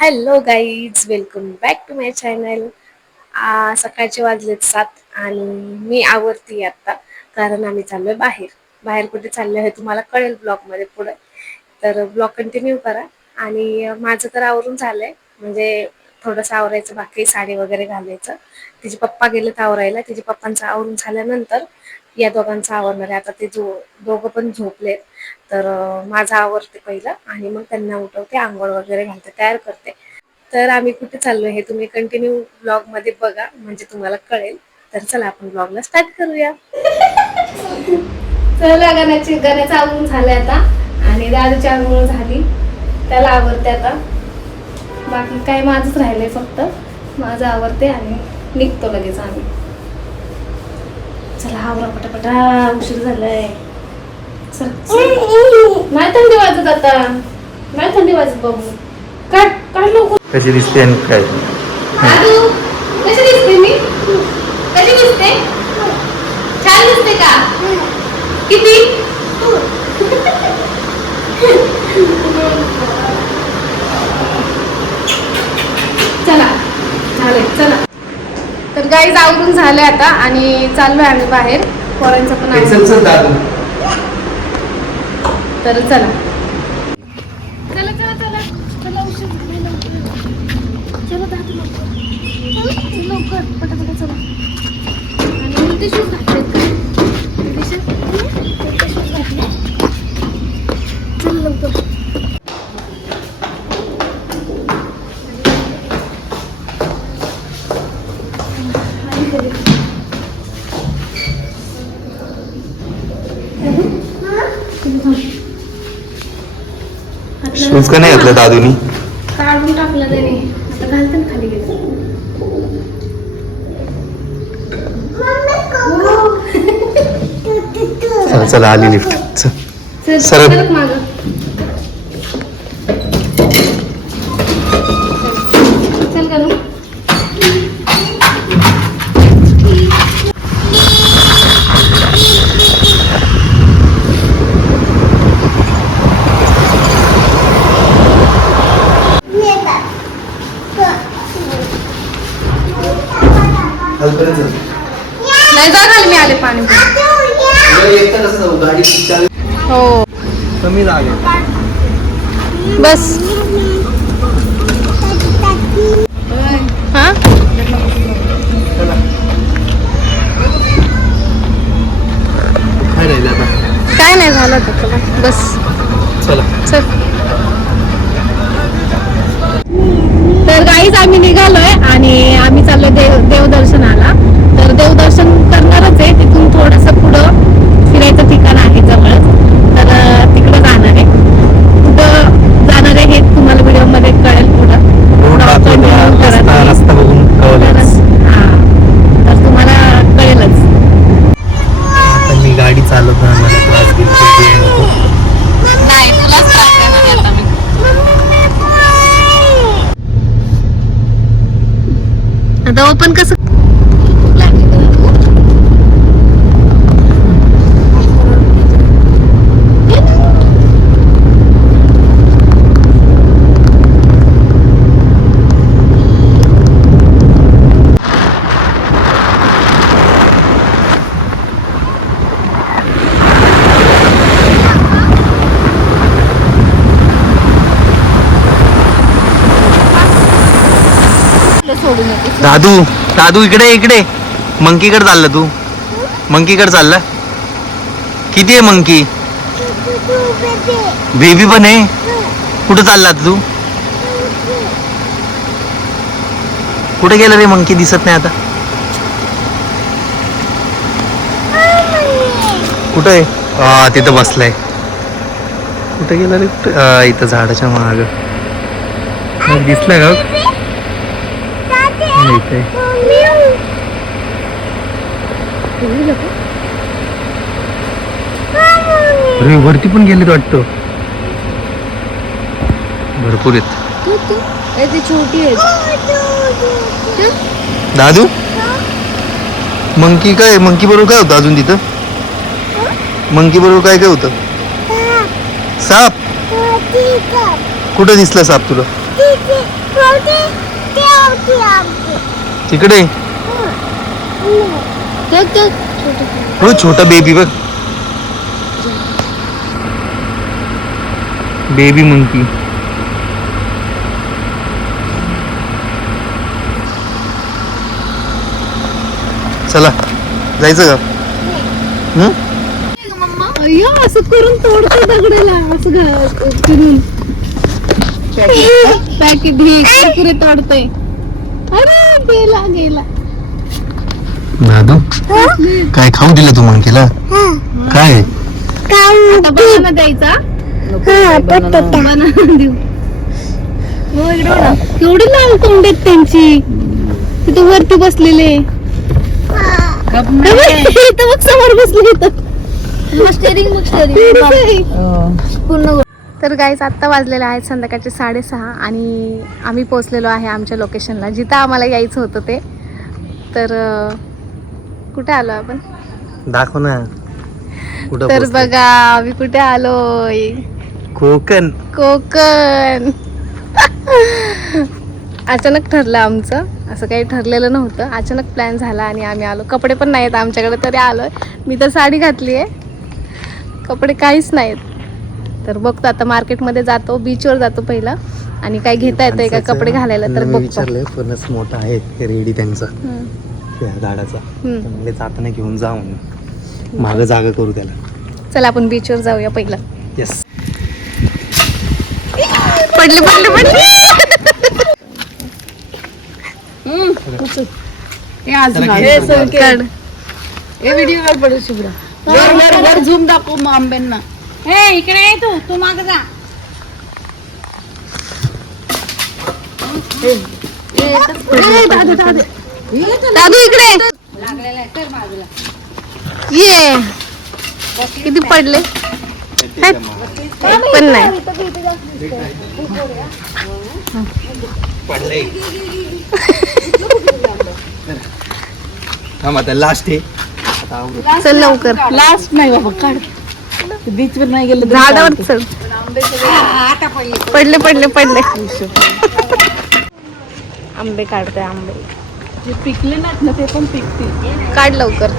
Hello guys, welcome back to my channel. सकाळचे वाजलेत 7 आणि मी आवरती आता, कारण आम्ही चाललोय बाहेर. बाहेर कुठे चाललोय हे तुम्हाला कळेल ब्लॉग मध्ये पुढे, तर ब्लॉग कंटिन्यू करा. आणि माझं तर आवरून झालंय, म्हणजे थोडंसं आवरायचं बाकी, साडी वगैरे घालायचं. तिचे पप्पा गेलेत आवरायला, तिचे पप्पांचं आवरून झाल्यानंतर या दोघांचं आवरणार आहे. आता ते दोघं पण झोपलेत, तर माझं आवरते पहिलं आणि मग त्यांना उठवते, आंघोळ वगैरे घालते, तयार करते. तर आम्ही कुठे चाललोय हे तुम्ही कंटिन्यू ब्लॉग मध्ये बघा, म्हणजे तुम्हाला कळेल. तर चला आपण ब्लॉगला स्टार्ट करूया. चला, गाण्याचं आवरून झालंय आता आणि दादाची आंघोळ झाली, त्याला आवरते आता. बाकी काय माझंच राहिलंय, फक्त माझं आवरते आणि निघतो लगेच आम्ही. चला आवरा पटापटा, उशीर झालाय. नाही थंडी वाजत आता, नाही थंडी वाजत बाबू. काढ काढ लवकर. कशी दिसते आणि काय दादू, कशी दिसते मी? कशी दिसते? छान दिसते का? किती? चला झाले, चला. तर गाईज आवरून झाले आता आणि चाललोय आम्ही बाहेर. पोरांचं पण आवरून. तर चला चला चला चला चला, उशीर झालाय, लवकर चला दादू, लवकर लवकर पटापटा चला. आणि उलटे शूज घातलेत का? उलटे शूज घातले. चला लवकर. शूज का नाही घातलं दादूनी? काढून टाकलं त्याने, आता घालते ना खाली गेलं. चला चला, आली लिफ्ट. चल सरक. सरक मागं. चल गणू. नाही जाणार, मी आले पाणी. हो कमी जागे बस. हा काय राहिलं आता? काय नाही झालं तर चला बस. चला चल. तर गाईज आम्ही निघालोय आणि आम्ही चाललोय देवदर्शनाला. तर देवदर्शन करणारच आहे, तिथून थोडंसं पुढं फिरायचं ठिकाण आहे जवळच, तर तिकडं जाणार आहे. कुठं जाणार आहे हे तुम्हाला व्हिडिओ मध्ये कळेल पुढं. रस्ता बघून हा, तर तुम्हाला कळेलच. आता मी गाडी चालवतो, मला त्रास नको. नाही, तुलाच त्रास देणार आता मी. आता ओपन कसं? दादू दादू, इकडे इकडे. मंकीकडे चालला तू? मंकीकडे चालला? किती आहे मंकी? बेबी पण आहे. कुठं चालला तू? कुठे गेलं रे मंकी? दिसत नाही आता. कुठं आहे? तिथं बसलाय. कुठे गेला रे? इथं झाडाच्या माग दिसला का? अरे वरती पण गेलेत वाटतं, भरपूर आहेत. छोटी आहे दादू. मंकी काय? मंकी बरोबर काय होतं अजून तिथं? मंकी बरोबर काय काय होतं? साप. कुठं दिसला साप तुला? तिकडे हो छोटा बेबी बघ, बेबी मंकी. चला जायचं का? अय्यो, असं करून तोडतो दगडाला, असं करून पॅकेट हे कुरकुरे तोडतोय. अरे गेला गेला. नादू काय खाऊ दिलं तू मंकीला? काय आता बनाना द्यायचा. बनाना देऊ. हो इकडे बघा, केवढी लाल तोंड आहेत त्यांची. तिथे वरती बसलेले, इथं बघ समोर बसले. तर गाईज आत्ता वाजलेले आहेत संध्याकाळचे 6:30 आणि आम्ही पोहोचलेलो आहे आमच्या लोकेशनला, जिथं आम्हाला यायचं होतं ते. तर कुठे आलो आपण? दाखव ना कुठं तर पोहोचलोय? बघा आम्ही कुठे आलोय. कोकण. कोकण. अचानक ठरलं आमचं, असं काही ठरलेलं नव्हतं. अचानक प्लॅन झाला आणि आम्ही आलो. कपडे पण नाहीत आमच्याकडे तरी आलोय. मी तर साडी घातली आहे, कपडे काहीच नाहीत. तर बघतो आता मार्केटमध्ये जातो, बीचवर जातो पहिला आणि काय घेता येतंय का कपडे घालायला तर मी बघतो. विचारलंय फणस मोठा आहे ते रेडी त्यांचा हम्म. त्या झाडाचा, हम्म. म्हणजे जाताना घेऊन जा म्हणून, मागं जागा करू त्याला. चला आपण बीचवर जाऊया पहिला. येस. पडले पडले पडले. झूम दाखव मग आंब्यांना. हे इकडे ये तू माग जा. दादू इकडे ये. किती पडले? पण नाही. पडले. थांब आता लास्ट आहे. चल लवकर. लास्ट नाही बाबा, काढ. बीच वर नाही गेलं तर झाडावर चल. पडले पडले पडले. आंबे काढतोय, आंबे जे पिकले नाहीत ना ते पण पिकतील. काढ लवकर.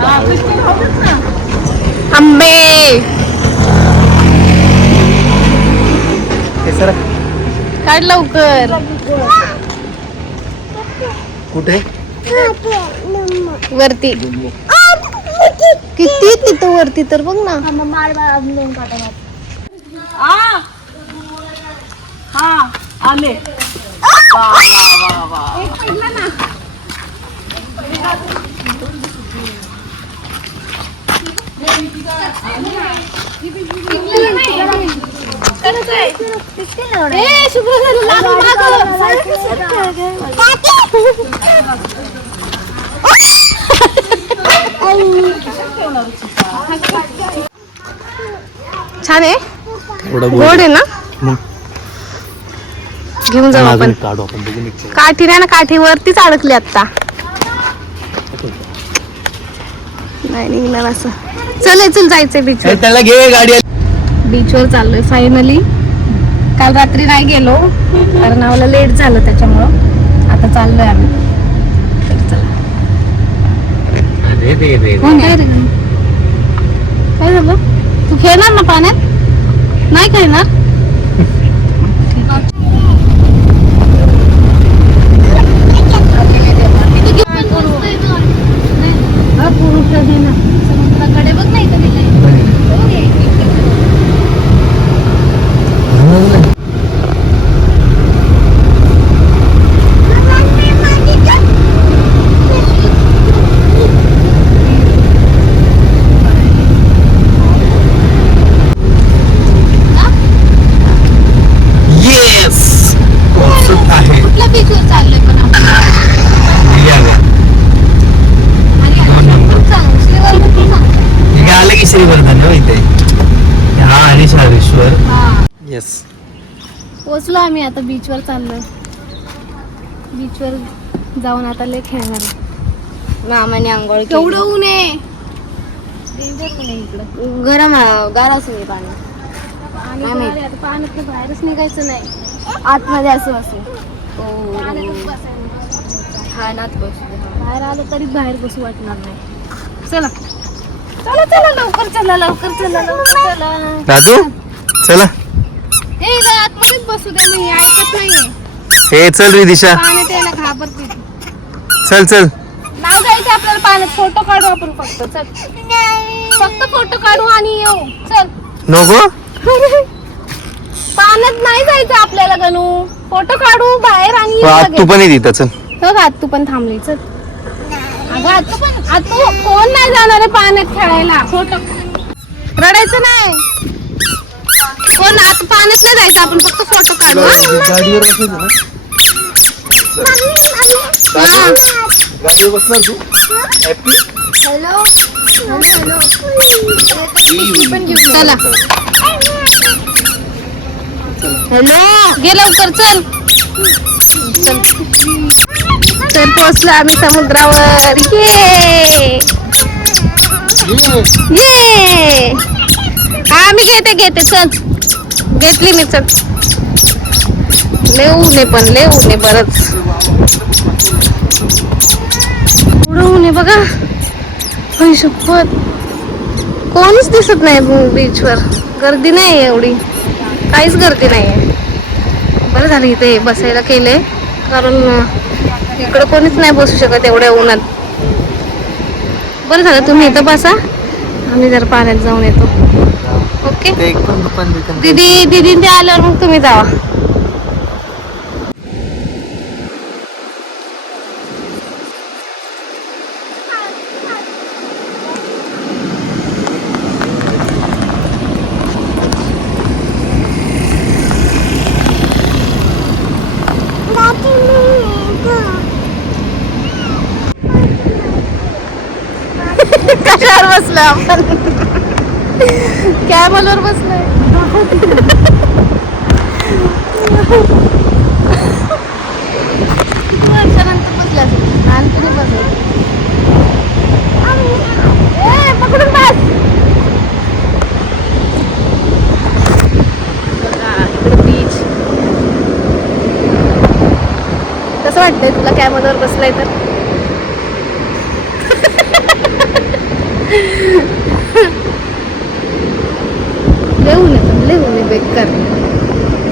हा, पिकतील हवेच ना. आंबे हे सर काढ लवकर. कुठे? वरती किती तिथं वरती तर बघ ना. हा आले. छान आहे, थोडं गोड आहे ना. मग घेऊन जाऊ आपण. काढू आपण, बघू निघतो. काठी नाही ना, काठी वरतीच अडकली आता. नाही निघणार असं. चल चल जायचंय बीचवर. त्याला घे गाडी. बीचवर चाललोय फायनली. काल रात्री नाही गेलो कारण आम्हाला लेट झालं, त्याच्यामुळं आता चाललोय आम्ही. तर चला. कोण आहे रे? काय झालं? तू खेळणार ना पाण्यात? नाही खेळणार? समुद्राकडे बघ नाही कधी कुठल्या बीचवर चाललोय पण आपण? आलं की श्रीवर्धन इथे, हा आणि शारेश्वर. येस, पोचलो आम्ही आता. बीचवर चाललोय. बीचवर जाऊन आता लय खेळणार. मामाने आंघोळ केवढं ऊन आहे. गरम गार असेल पाणी. आणि आता पाण्यात बाहेरच निघायचं नाही. आतमध्ये असं असेल. छानात बसू बाहेर आलं तरी बाहेर बसू वाटणार नाही. चला चला चला लवकर चला लवकर चला लवकर चला. राजू चला. हे आतमध्येच बसू दे मी ऐकत नाहीये. हे चल रे दिशा. पाण्यात यायला घाबरते. चल चल. नाव घ्यायचं आपल्याला पाण्यात. फोटो काढू आपण फक्त. चल फक्त फोटो काढू आणि येऊ. चल. नको पाण्यात नाही जायचं आपल्याला गणू. फोटो काढू बाहेर आणि येऊ तू लगेच. पण ये तिथं चल. हो का तू पण थांबली. चल अगं आतू पण आतू कोण नाही जाणार आहे पाण्यात खेळायला. फोटो रडायचं नाही. कोण आता पाण्यात नाही जायचं आपण फक्त फोटो काढू. गाडीवर बसायचं ना. गाडीवर बसणार तू. हॅलो हॅलो चला. हॅलो गे लवकर चल. तर पोहोचलो आम्ही समुद्रावर. ये ये हा मी घेते चल. घेतली मी. चल लेऊ ने पण लेऊ ने बरंच पुढं ने बघा. शपथ कोणीच दिसत नाही बीचवर. गर्दी नाही एवढी. काहीच गर्दी नाही. बरं झालं इथे बसायला केलंय कारण इकडं कोणीच नाही बसू शकत एवढ्या उन्हात. बरं झालं तुम्ही इथं बसा. आम्ही जर पाण्यात जाऊन येतो. ओके दीदी ते आल्यावर मग तुम्ही जावा. कशावर बसलो आपण. कॅमलवर बसलोय. वर्षानंतर बसल्या लहानपणी बसले. पकडून बस. इकडे बीच. कसं वाटतंय तुला कॅमलवर बसलाय तर. लेऊ बेकार.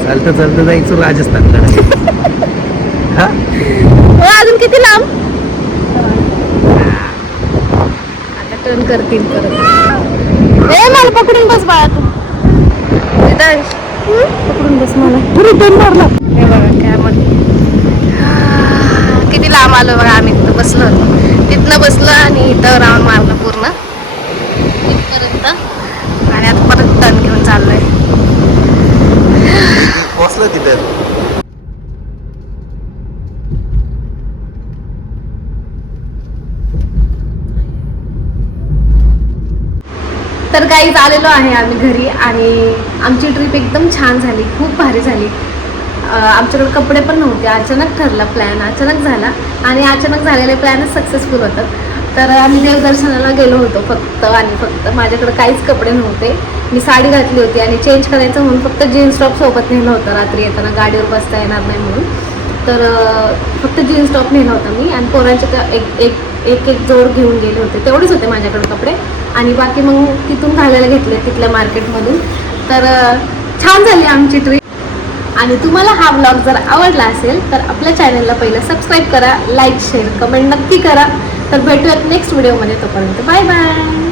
चालतं चालतं जायचं राजस्थानकडे. अजून किती लांब. आता टर्न करतील परत. मला पकडून बस बाळा तू. पकडून बस मला. टर्न मारला. हे बघा काय म्हण किती लांब आलो बघा. आम्ही तिथं बसलो होतो. तिथनं बसलो आणि इथं राऊंड मारलं पूर्ण तिथपर्यंत. आणि आता परत टर्न घेऊन चाललोय. पोहोचलं तिथं. तर गाईज आलेलो आहे आम्ही घरी. आणि आमची ट्रिप एकदम छान झाली. खूप भारी झाली. आमच्याकडे कपडे पण नव्हते. अचानक ठरला प्लॅन. अचानक झाला आणि अचानक झालेले प्लॅनच सक्सेसफुल होतं. तर आम्ही देवदर्शनाला गेलो होतो फक्त आणि फक्त. माझ्याकडे काहीच कपडे नव्हते. मी साडी घातली होती आणि चेंज करायचं म्हणून फक्त जीन्स टॉप सोबत नेलं होतं. रात्री येताना गाडीवर बसता येणार नाही म्हणून. तर फक्त जीन्स टॉप नेला होता मी. आणि पोरांचे एक जोड घेऊन गेले होते. तेवढेच होते माझ्याकडे कपडे. आणि बाकी मग तिथून घालायला घेतले तिथल्या मार्केटमधून. तर छान झाली आमची ट्रिप. आणि तुम्हाला हा ब्लॉग जर आवडला असेल तर आपल्या चॅनलला पहिलं सबस्क्राईब करा. लाईक शेअर कमेंट नक्की करा. तर भेटूयात नेक्स्ट व्हिडिओमध्ये. तोपर्यंत बाय बाय.